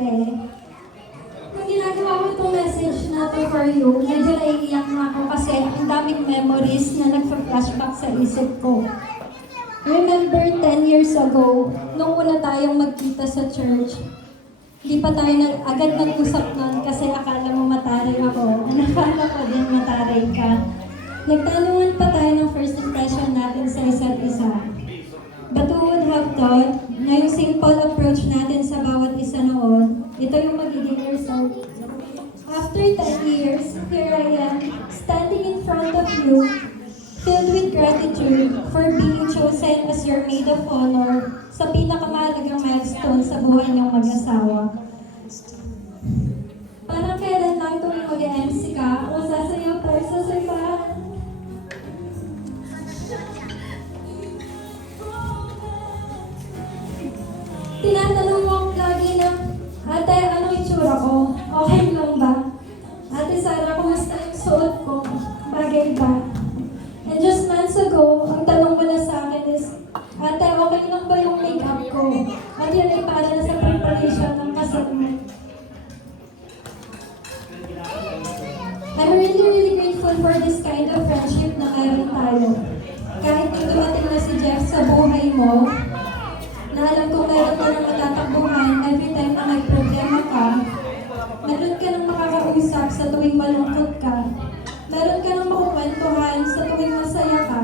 Be. Nung ginagawa ko itong message na to for you, medyo naiiyak na ako kasi ang daming memories na nagpa-flashback sa isip ko. Remember 10 years ago, nung una tayong magkita sa church, di pa tayo agad nag-usap nun kasi akala mo mataray ako. Nakala ko din mataray ka. Nagtanungan pa tayo ng first impression natin sa isa't isa. But who would have thought na yung simple approach natin sa bawat isa noon, ito yung magiging result. After 10 years, here I am, standing in front of you, filled with gratitude for being chosen as your maid of honor sa pinakamahalagang milestone sa buhay niyong mag-asawa. Parang kailan lang tuwing mag-MC ka o sasayaw tayo sa simbahan. Tinatanong mo ako lagi na, Ate, anong itsura ko? Okay lang ba? Ate Sarah, kumusta yung suot ko? Bagay ba? And just months ago, ang tanong mo na sa akin is, Ate, okay lang ba yung makeup ko? At yun ay para na sa preparation ng kasal mo. I'm really grateful for this kind of friendship na meron tayo. Kahit nung dumating na si Jeff sa buhay mo, na alam kong meron ka ng matatakbuhan every time na may problema ka, meron ka ng makakausap sa tuwing malungkot ka, meron ka ng makukwentuhan sa tuwing masaya ka,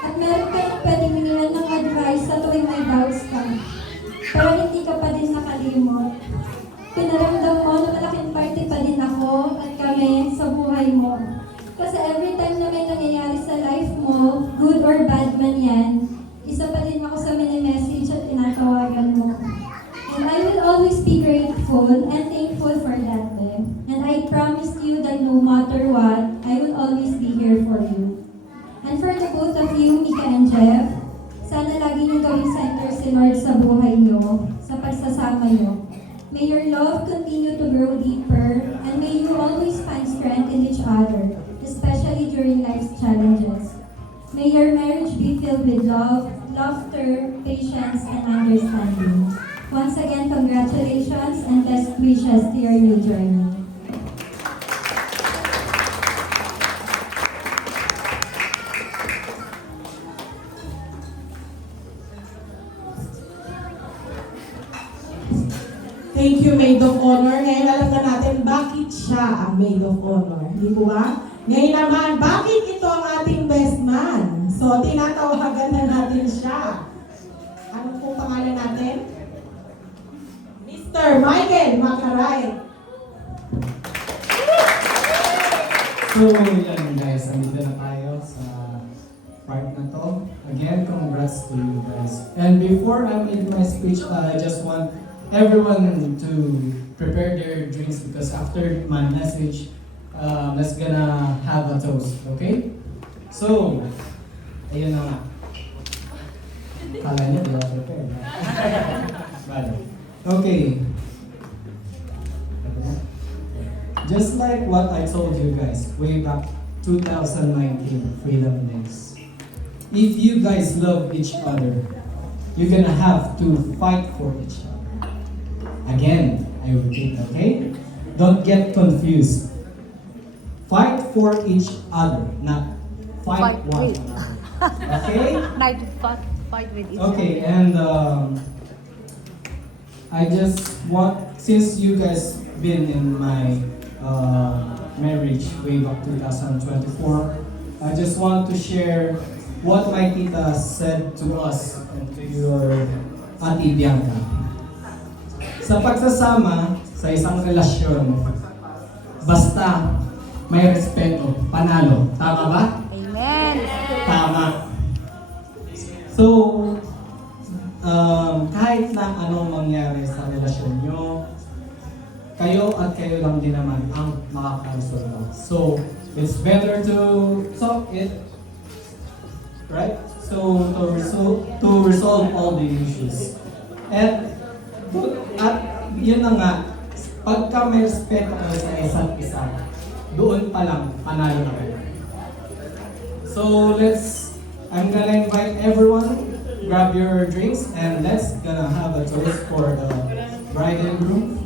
at meron ka ng pwedeng hinihan ng advice sa tuwing may doubts ka. Pero hindi ka pa din nakalimot. Pinaramdam mo na malaking parte pa din ako at kami sa buhay mo. Kasi every time na may nangyayari sa life mo, good or bad man yan, isa pa din ako sa mini-message at tinatawagan mo. And I will always be grateful and thankful for that, babe. And I promise you that no matter what, I will always be here for you. And for the both of you, Mika and Jeff, sana lagi niyong gawing center si Lord sa buhay niyo, sa pagsasama niyo. May your love continue to grow deeper, and may you always find strength in each other, especially during life's challenges. May your marriage be filled with love, laughter, patience, and understanding. Once again, congratulations and best wishes to your new journey. Thank you, Maid of Honor. Ngayon alam na natin bakit siya ang Maid of Honor. Hindi po ba? Ngayon naman, bakit ito ang ating best man? So, tinatawagan na natin siya. Ano po pangalan natin? Mr. Michael Macaray. So, yan guys, nandito na tayo sa part na to. Again, congrats to you guys. And before I end my speech, I just want everyone to prepare their drinks because after my message, let's gonna have a toast, okay? So, ayun na nga. Kala niyo, di ba prepare? Bale. Okay. Just like what I told you guys way back 2019 Freedom Days. If you guys love each other, you're gonna have to fight for each other. Again, I repeat, okay? Don't get confused. Fight for each other, not fight one another. Okay? Fight with each other. Okay, and I just want, since you guys been in my marriage way back 2024, I just want to share what my tita said to us and to your Ate Bianca. Sa pagsasama sa isang relasyon, basta may respeto, panalo. Tama ba? Amen. Tama. So, kahit na anong mangyari sa relasyon nyo, kayo at kayo lang din naman ang makakaresolve. So, it's better to talk it, right? So, to resolve all the issues. At yun na nga, pagka may respeto kayo sa isa't isa, doon pa lang, panalo na kayo. So I'm gonna invite everyone, grab your drinks, and let's gonna have a toast for the bride and groom.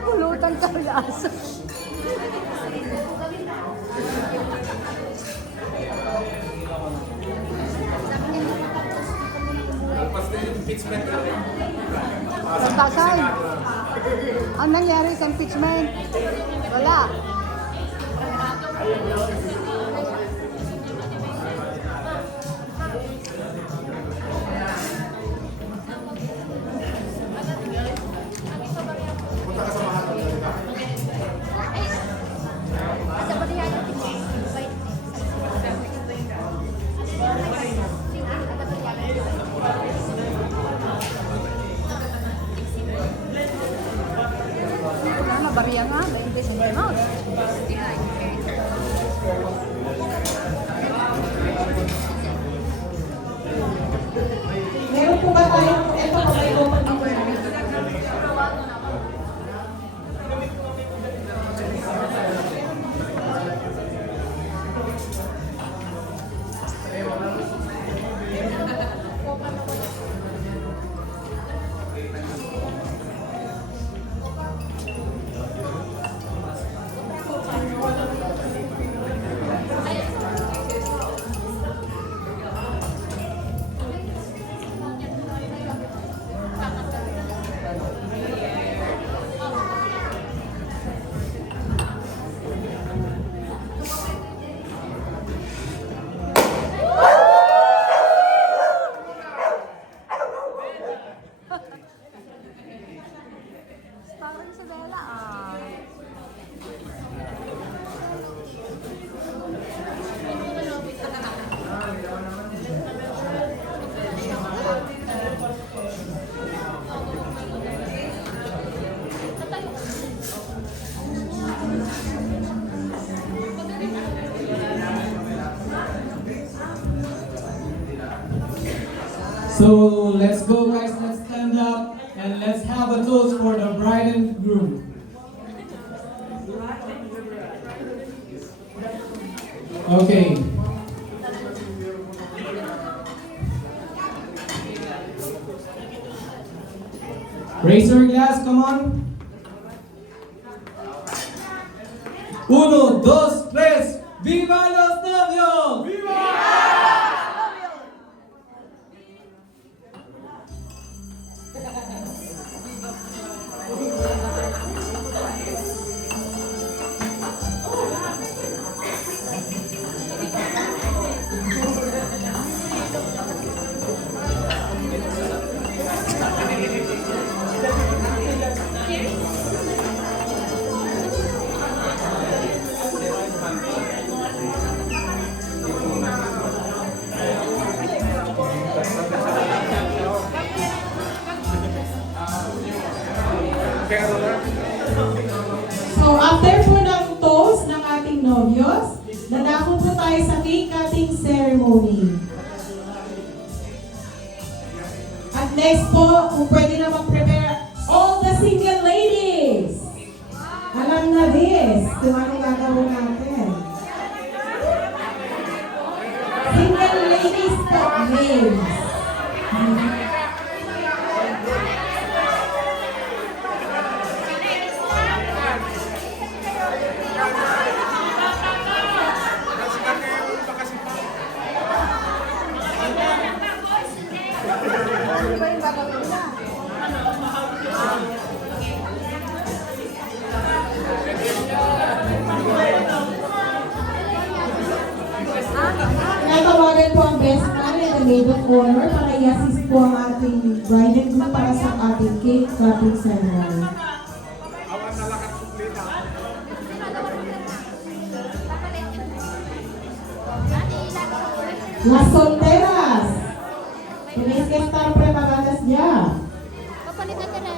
Pulutan ka rin aso. Pagkasal. Ang nangyari sa impeachment? Wala. Wala, bariya nga. May English and Remote. Meron po ba tayong, ito po may open po na. Parang Isabela, ah. So let's go guys, let's stand up and let's have a toast for the bride and groom. Okay. Raise your glass, come on. Uno, dos, tres. ¡Viva los novios! ¡Viva! So after po ng toast ng ating novyos, nadako po tayo sa cake cutting ceremony. At next po, kung pwede na mag-prepare all the single ladies. Alam na this, kung ano gagawin natin. Single ladies po, names. Ano ba yung gagawin nila? Natawagan po ang best man and the maid of honor para i-assist po ang ating bride and groom para sa ating cake cutting ceremony. Las solteras, tenéis que estar preparadas ya. Kapalitan ka na.